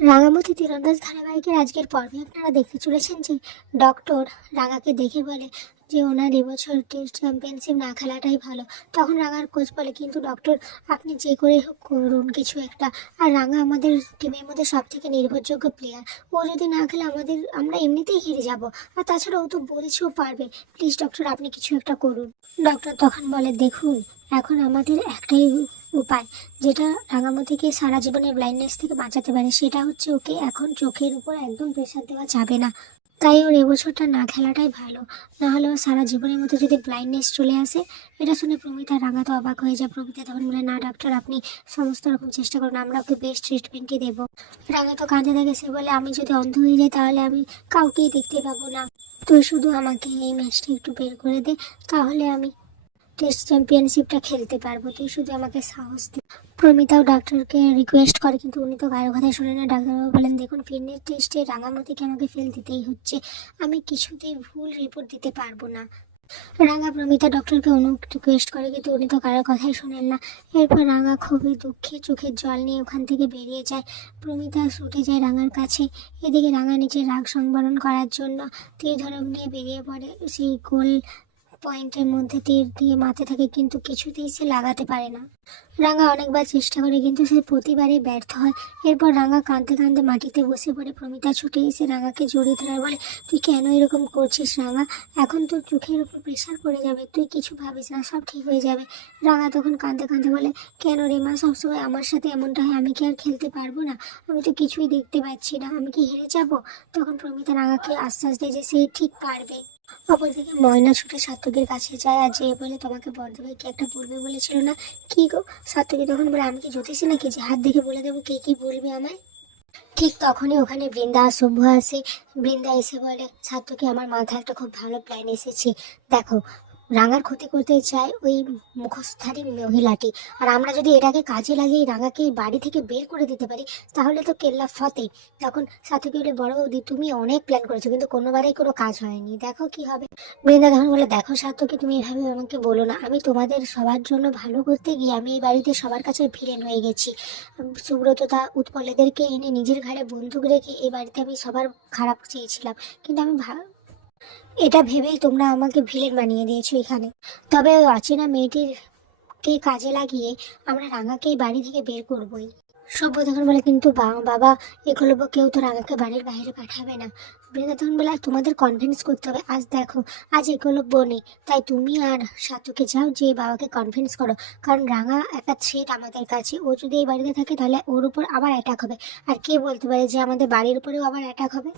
রাঙামতি তীরন্দাজ ধারাবাহিকের আজকের পর্বে আপনারা দেখতে চলেছেন যে ডক্টর রাঙাকে দেখে বলে যে ওনার এবছর টেস্ট চ্যাম্পিয়নশিপ না খেলাটাই ভালো। তখন রাঙার কোচ বলে, কিন্তু ডক্টর, আপনি যে করে হোক করুন কিছু একটা। আর রাঙা আমাদের টিমের মধ্যে সব থেকে নির্ভরযোগ্য প্লেয়ার ও যদি না খেলে আমাদের, আমরা এমনিতেই হেরে যাব। আর তাছাড়া ও তো বলছেও পারবে। প্লিজ ডক্টর, আপনি কিছু একটা করুন। ডক্টর তখন বলে, দেখুন, এখন আমাদের একটাই উপায়। যেটা রাঙামতিকে সারা জীবনের ব্লাইন্ডনেস থেকে বাঁচাতে পারে, সেটা হচ্ছে ওকে এখন চোখের উপর একদম প্রেশার দেওয়া যাবে না। তাই ওর এবছরটা না খেলাটাই ভালো। না হলে ও সারা জীবনের মধ্যে যদি ব্লাইন্ডনেস চলে আসে, এটা শুনে প্রমিতা রাঙা তো অবাক হয়ে যায়। প্রমিতা তখন বলে, না ডাক্তার আপনি সমস্ত রকম চেষ্টা করুন, আমরা ওকে বেস্ট ট্রিটমেন্টই দেবো। রাঙা তো কাঁদে থাকে সে বলে, আমি যদি অন্ধ হয়ে যাই, তাহলে আমি কাউকেই দেখতে পাবো না। তুই শুধু আমাকে এই ম্যাচটা একটু বের করে দে, তাহলে আমি টেস্ট চ্যাম্পিয়নশিপটা খেলতে পারব। তুই শুধু আমাকে সাহস দে। প্রমিতাও ডাক্তারকে রিকোয়েস্ট করে, কিন্তু উনি তো কারও কথা শুনে না। ডাক্তারবাবু বলেন, দেখুন ফিটনেস টেস্টে রাঙামতিকে আমাকে ফেল দিতেই হচ্ছে। আমি কিছুতেই ভুল রিপোর্ট দিতে পারব না। রাঙা প্রমিতা ডক্টরকে অনু রিকোয়েস্ট করে, কিন্তু উনি তো কারোর কথাই শোনেন না। এরপর রাঙা খুবই দুঃখে চোখের জল নিয়ে ওখান থেকে বেরিয়ে যায়। প্রমিতা ছুটে যায় রাঙার কাছে। এদিকে রাঙা নিজের রাগ সংবরণ করার জন্য তীর ধরক নিয়ে বেরিয়ে পড়ে। সেই গোল পয়েন্টের মধ্যে তীর দিয়ে মাথা থাকে, কিন্তু কিছুতেই সে লাগাতে পারে না। রাঙা অনেকবার চেষ্টা করে, কিন্তু সে প্রতিবারই ব্যর্থ হয়। এরপর রাঙা কাঁদতে কাঁদতে মাটিতে বসে পড়ে। প্রমিতা ছুটে এসে রাঙাকে জড়িয়ে ধরে, বলে, তুই কেন এরকম করছিস রাঙা? এখন তোর চোখের উপর প্রেশার পড়ে যাবে, তুই কিছু ভাবিস না, সব ঠিক হয়ে যাবে। রাঙা তখন কাঁদতে কাঁদতে বলে, কেন রে মা, সবসময় আমার সাথে এমনটা হয়? আমি কি আর খেলতে পারব না? আমি তো কিছুই দেখতে পাচ্ছি না। আমি কি হেরে যাব? তখন প্রমিতা রাঙাকে আশ্বাস দেয় যে সে ঠিক পারবে। অপরদিকে ময়না ছুটে সাত্তকের কাছে যায় আর যে বলে তোমাকে বর্ধভাই কি একটা বলবে বলেছিল না, কি গো? সাত্তুকি তখন বলে, আমি কি জ্যোতিষী নাকি? যে হাত দেখে বলে দেবো কে কি বলবে আমায়। ঠিক তখনই ওখানে বৃন্দা আর শুভ আসে। বৃন্দা এসে বলে ছাত্রকে আমার মাথায় একটা খুব ভালো প্ল্যান এসেছে। দেখো রাঙার ক্ষতি করতে চায় ওই মুখোশধারী মহিলাটি। আর আমরা যদি এটাকে কাজে লাগিয়ে রাঙাকে বাড়ি থেকে বের করে দিতে পারি, তাহলে তো কেল্লা ফতে তখন সাথী বলে বড় বৌদি, তুমি অনেক প্ল্যান করেছ, কিন্তু কোনোবারেই কোনো কাজ হয়নি। দেখো কি হবে। বৃন্দা তখন বলে, দেখো সার্থকী, তুমি এভাবে আমাকে বলো না। আমি তোমাদের সবার জন্য ভালো করতে গিয়ে আমি এই বাড়িতে সবার কাছে ভিলেন হয়ে গেছি। সুব্রত তা উৎপলেদেরকে এনে নিজের ঘাড়ে বন্দুক রেখে এই বাড়িতে আমি সবার খারাপ চেয়েছিলাম। কিন্তু আমি এটা ভেবেই তোমরা আমাকে ভিলেন বানিয়ে দিয়েছ এখানে। তবে ওই অচেনা মেয়েটির কে কাজে লাগিয়ে আমরা রাঙাকে এই বাড়ি থেকে বের করবই। সভ্য তখন বলে, কিন্তু বাবা এগুলো কেউ তো রাঙাকে বাড়ির বাইরে পাঠাবে না। বৃন্দা তখন বলে তোমাদের কনভিন্স করতে হবে। আজ দেখো, আজ এগুলো বনে তাই তুমি আর সাতুকে যাও, যে বাবাকে কনভিন্স করো। কারণ রাঙা একটা ছেট আমাদের কাছে। ও যদি এই বাড়িতে থাকে, তাহলে ওর উপর আবার অ্যাটাক হবে। আর কে বলতে পারে যে আমাদের বাড়ির উপরেও আবার অ্যাটাক হবে?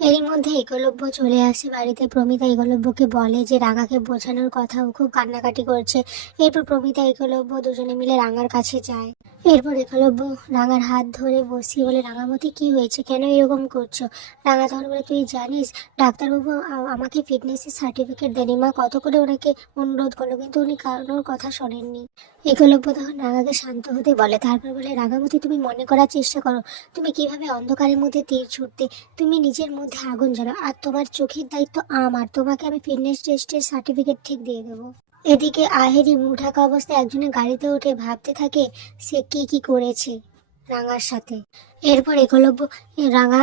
এরই মধ্যে একলব্য চলে আসে বাড়িতে। প্রমিতা একলব্যকে বলে যে রাঙাকে বোঝানোর কথা ও খুব কান্নাকাটি করছে। এরপর প্রমিতা একলব্য দুজনে মিলে রাঙার কাছে যায়। এরপর একলব্য রাঙার হাত ধরে বসিয়ে বলে, রাঙামতি, কি হয়েছে? কেন এরকম করছ? রাঙা তখন বলে, তুই জানিস, ডাক্তারবাবু আমাকে ফিটনেসের সার্টিফিকেট দেয়নি। মা কত করে ওনাকে অনুরোধ করল, কিন্তু উনি কারোর কথা শোনেননি। একলব্য তখন রাঙাকে শান্ত হতে বলে। তারপর বলে, রাঙামতি, তুমি মনে করার চেষ্টা করো। তুমি কীভাবে অন্ধকারের মধ্যে তীর ছুটতে, তুমি নিজের মধ্যে আগুন জ্বালাও, আর তোমার চোখের দায়িত্ব আমার। তোমাকে আমি ফিটনেস টেস্টের সার্টিফিকেট ঠিক দিয়ে দেবো। এদিকে আহেরি মুখ ঢাকা অবস্থায় একজনের গাড়িতে উঠে ভাবতে থাকে, সে কি কি করেছে রাঙার সাথে। এরপর একলব্য রাঙা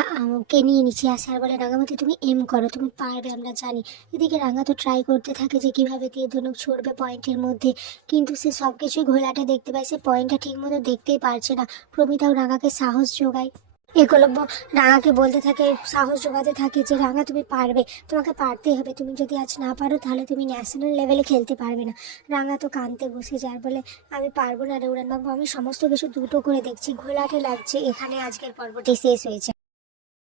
কে নিয়ে নিচে আসে। আর বলে রাঙামতি তুমি এম করো, তুমি পারবে, আমরা জানি। এদিকে রাঙা তো ট্রাই করতে থাকে যে কীভাবে দিয়ে ধনুক ছড়বে পয়েন্টের মধ্যে। কিন্তু সে সব কিছুই ঘোলাটে দেখতে পায়, সে পয়েন্টটা ঠিক মতো দেখতেই পারছে না। প্রমিতাও রাঙাকে সাহস যোগায়। একলব্য রাঙাকে বলতে থাকে, সাহস জোগাতে থাকে যে, রাঙা, তুমি পারবে। তোমাকে পারতেই হবে। তুমি যদি আজ না পারো, তাহলে তুমি ন্যাশনাল লেভেলে খেলতে পারবে না। রাঙা তো কানতে বসে যায় বলে, আমি পারব না রে উড়ানবাবু। আমি সমস্ত কিছু দুটো করে দেখছি। ঘোলাটে লাগছে। এখানে আজকের পর্বটি শেষ হয়েছে।